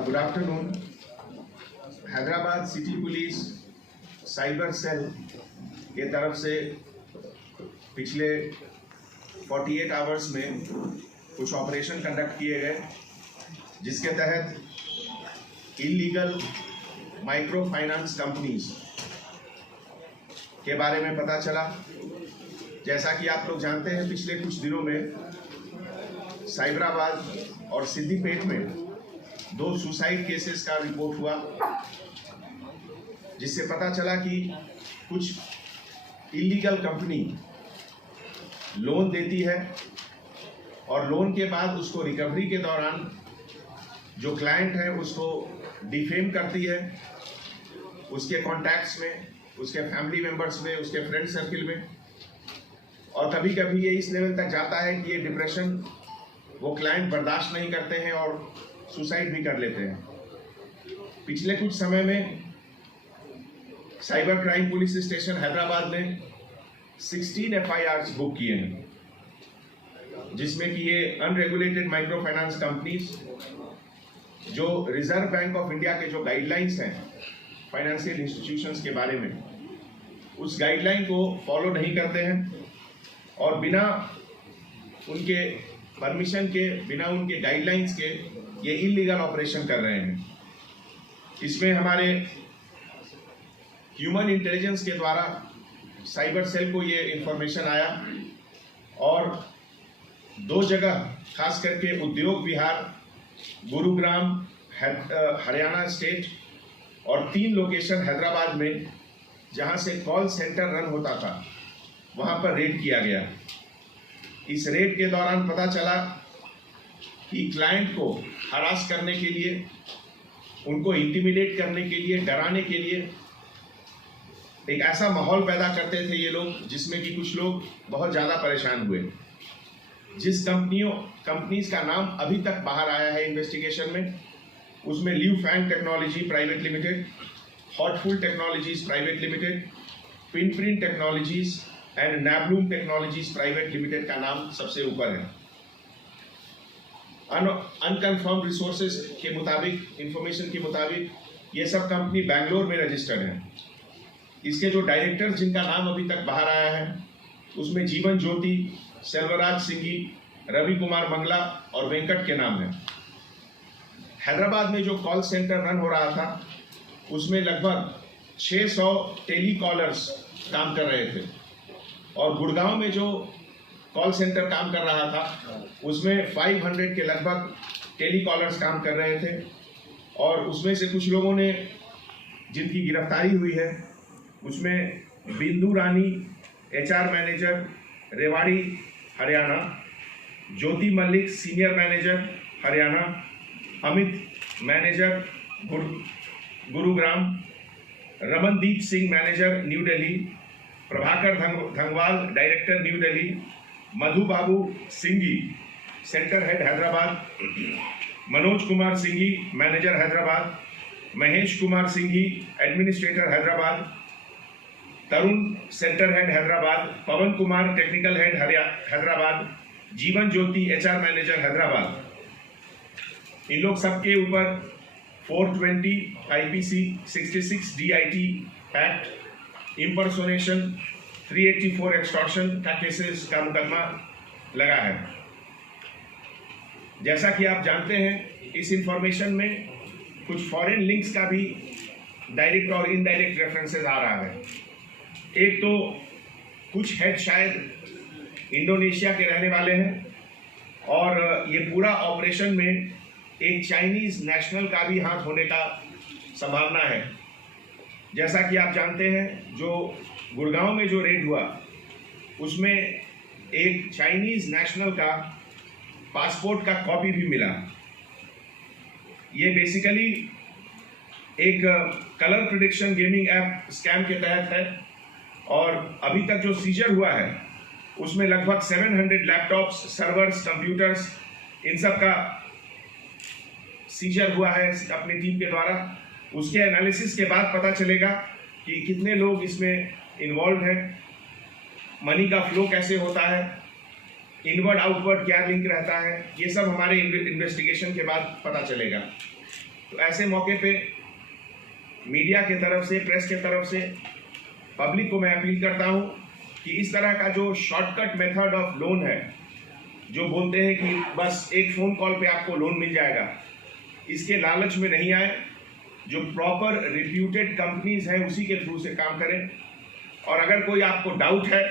Good afternoon. Hyderabad city police cyber cell के तरफ से पिछले 48 आवर्स में कुछ ऑपरेशन कंडक्ट किए गए, जिसके तहत इलीगल माइक्रो फाइनेंस कंपनीज के बारे में पता चला। जैसा कि आप लोग जानते हैं, पिछले कुछ दिनों में साइबराबाद और सिद्दीपेट में 2 सुसाइड केसेस का रिपोर्ट हुआ, जिससे पता चला कि कुछ इलीगल कंपनी लोन देती है और लोन के बाद उसको रिकवरी के दौरान जो क्लाइंट है उसको डिफेम करती है, उसके कॉन्टैक्ट्स में, उसके फैमिली मेंबर्स में, उसके फ्रेंड सर्किल में, और कभी कभी ये इस लेवल तक जाता है कि ये डिप्रेशन वो क्लाइंट बर्दाश्त नहीं करते हैं और सुसाइड भी कर लेते हैं। पिछले कुछ समय में cyber crime police station Hyderabad ने 16 FIRs बुक किए हैं, जिसमें कि ये अनरेगुलेटेड माइक्रो फाइनेंस कंपनीज जो रिजर्व बैंक ऑफ इंडिया के जो गाइडलाइंस हैं फाइनेंशियल इंस्टीट्यूशंस के बारे में, उस गाइडलाइन को फॉलो नहीं करते हैं और बिना उनके परमिशन के, बिना उनके गाइडलाइंस के ये इलीगल ऑपरेशन कर रहे हैं। इसमें हमारे ह्यूमन इंटेलिजेंस के द्वारा साइबर सेल को ये इंफॉर्मेशन आया और 2 जगह, खास करके उद्योग विहार, गुरुग्राम हरियाणा स्टेट, और 3 लोकेशन हैदराबाद में जहां से कॉल सेंटर रन होता था, वहां पर रेड किया गया। इस रेड के दौरान पता चला कि क्लाइंट को हरास करने के लिए, उनको इंटिमिडेट करने के लिए, डराने के लिए एक ऐसा माहौल पैदा करते थे ये लोग, जिसमें कि कुछ लोग बहुत ज़्यादा परेशान हुए। जिस कंपनीज का नाम अभी तक बाहर आया है इन्वेस्टिगेशन में, उसमें Liu Fang technology private limited, Hotful technologies private limited, Pinprint technologies and Nabloom technologies private limited का नाम सबसे ऊपर है। अनकन्फर्म रिसोर्सेज के मुताबिक, इंफॉर्मेशन के मुताबिक, ये सब कंपनी बैंगलोर में रजिस्टर्ड है। इसके जो डायरेक्टर जिनका नाम अभी तक बाहर आया है, उसमें जीवन ज्योति, सेल्वराज सिंघी, रवि कुमार मंगला और वेंकट के नाम है। हैदराबाद में जो कॉल सेंटर रन हो रहा था, उसमें लगभग 600 टेलीकॉलर्स काम कर रहे थे, और गुड़गांव में जो कॉल सेंटर काम कर रहा था, उसमें 500 के लगभग टेलीकॉलर्स काम कर रहे थे। और उसमें से कुछ लोगों ने, जिनकी गिरफ्तारी हुई है, उसमें Bindu Rani HR manager Rewari Haryana, Jyoti Mallik senior manager Haryana, Amit manager Gurugram, Ramandeep Singh manager new Delhi, Prabhakar Dhangwal director new Delhi, Madhu Babu Singhi centre head Hyderabad, Manoj Kumar Singhi manager Hyderabad, Mahesh Kumar Singhi administrator Hyderabad, Tarun centre head Hyderabad, Pavan Kumar technical head Hyderabad, Jeevan Jyoti HR manager Hyderabad. इन लोग सबके ऊपर 420 IPC 66 DIT act, impersonation, 384 extortion का केसेस का मुकदमा लगा है। जैसा कि आप जानते हैं, इस इंफॉर्मेशन में कुछ फॉरेन लिंक्स का भी डायरेक्ट और इनडायरेक्ट रेफरेंसेस आ रहा है। एक तो कुछ हेड शायद इंडोनेशिया के रहने वाले हैं, और ये पूरा ऑपरेशन में एक चाइनीज नेशनल का भी हाथ होने का संभावना है। जैसा कि आप जानते हैं, जो गुड़गांव में जो रेड हुआ, उसमें एक चाइनीज नेशनल का पासपोर्ट का कॉपी भी मिला। ये बेसिकली एक colour prediction gaming app scam के तहत है, और अभी तक जो सीजर हुआ है, उसमें लगभग 700 लैपटॉप्स, सर्वर्स, कंप्यूटर्स, इन सब का सीजर हुआ है अपनी टीम के द्वारा। उसके एनालिसिस के बाद पता चलेगा कि कितने लोग इसमें इन्वॉल्व हैं, मनी का फ्लो कैसे होता है, इनवर्ड आउटवर्ड क्या लिंक रहता है, ये सब हमारे इन्वेस्टिगेशन के बाद पता चलेगा। तो ऐसे मौके पे मीडिया के तरफ से, प्रेस के तरफ से पब्लिक को मैं अपील करता हूँ कि इस तरह का जो शॉर्टकट मेथड ऑफ लोन है, जो बोलते हैं कि बस एक फ़ोन कॉल पे आपको लोन मिल जाएगा, इसके लालच में नहीं आए। जो प्रॉपर रिप्यूटेड कंपनीज हैं उसी के थ्रू से काम करें। और अगर कोई आपको डाउट है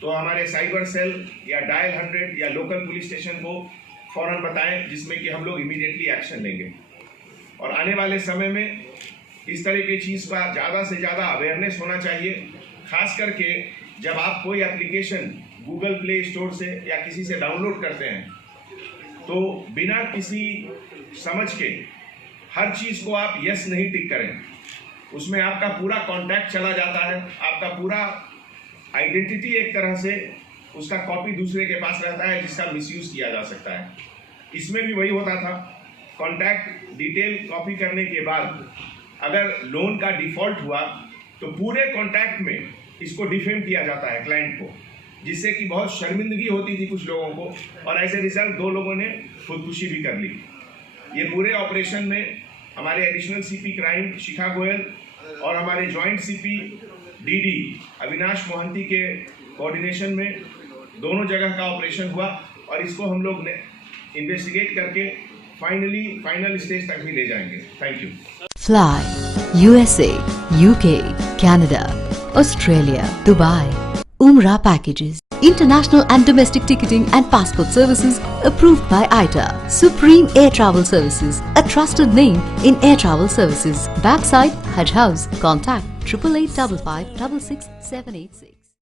तो हमारे साइबर सेल या डायल 100 या लोकल पुलिस स्टेशन को फ़ौरन बताएं, जिसमें कि हम लोग इमीडिएटली एक्शन लेंगे। और आने वाले समय में इस तरह की चीज़ का ज़्यादा से ज़्यादा अवेयरनेस होना चाहिए, खास करके जब आप कोई एप्लीकेशन गूगल प्ले स्टोर से या किसी से डाउनलोड करते हैं तो बिना किसी समझ के हर चीज़ को आप यस नहीं टिक करें। उसमें आपका पूरा कॉन्टैक्ट चला जाता है, आपका पूरा आइडेंटिटी एक तरह से उसका कॉपी दूसरे के पास रहता है, जिसका मिसयूज़ किया जा सकता है। इसमें भी वही होता था, कॉन्टैक्ट डिटेल कॉपी करने के बाद अगर लोन का डिफ़ॉल्ट हुआ तो पूरे कॉन्टैक्ट में इसको डिफेम किया जाता है क्लाइंट को, जिससे कि बहुत शर्मिंदगी होती थी कुछ लोगों को, और ऐसे रिजल्ट 2 लोगों ने खुदकुशी भी कर ली। ये पूरे ऑपरेशन में हमारे एडिशनल सीपी क्राइम शिखा गोयल और हमारे joint CP DD Avinash Mohanty के कोऑर्डिनेशन में दोनों जगह का ऑपरेशन हुआ, और इसको हम लोग ने इन्वेस्टिगेट करके फाइनल स्टेज तक भी ले जाएंगे। Thank you. Fly, USA, UK, Canada, Australia, Dubai. Umrah Packages. International and domestic ticketing and passport services approved by ITA. Supreme Air Travel Services. A trusted name in air travel services. Backside Hajj House. Contact 8855 56786.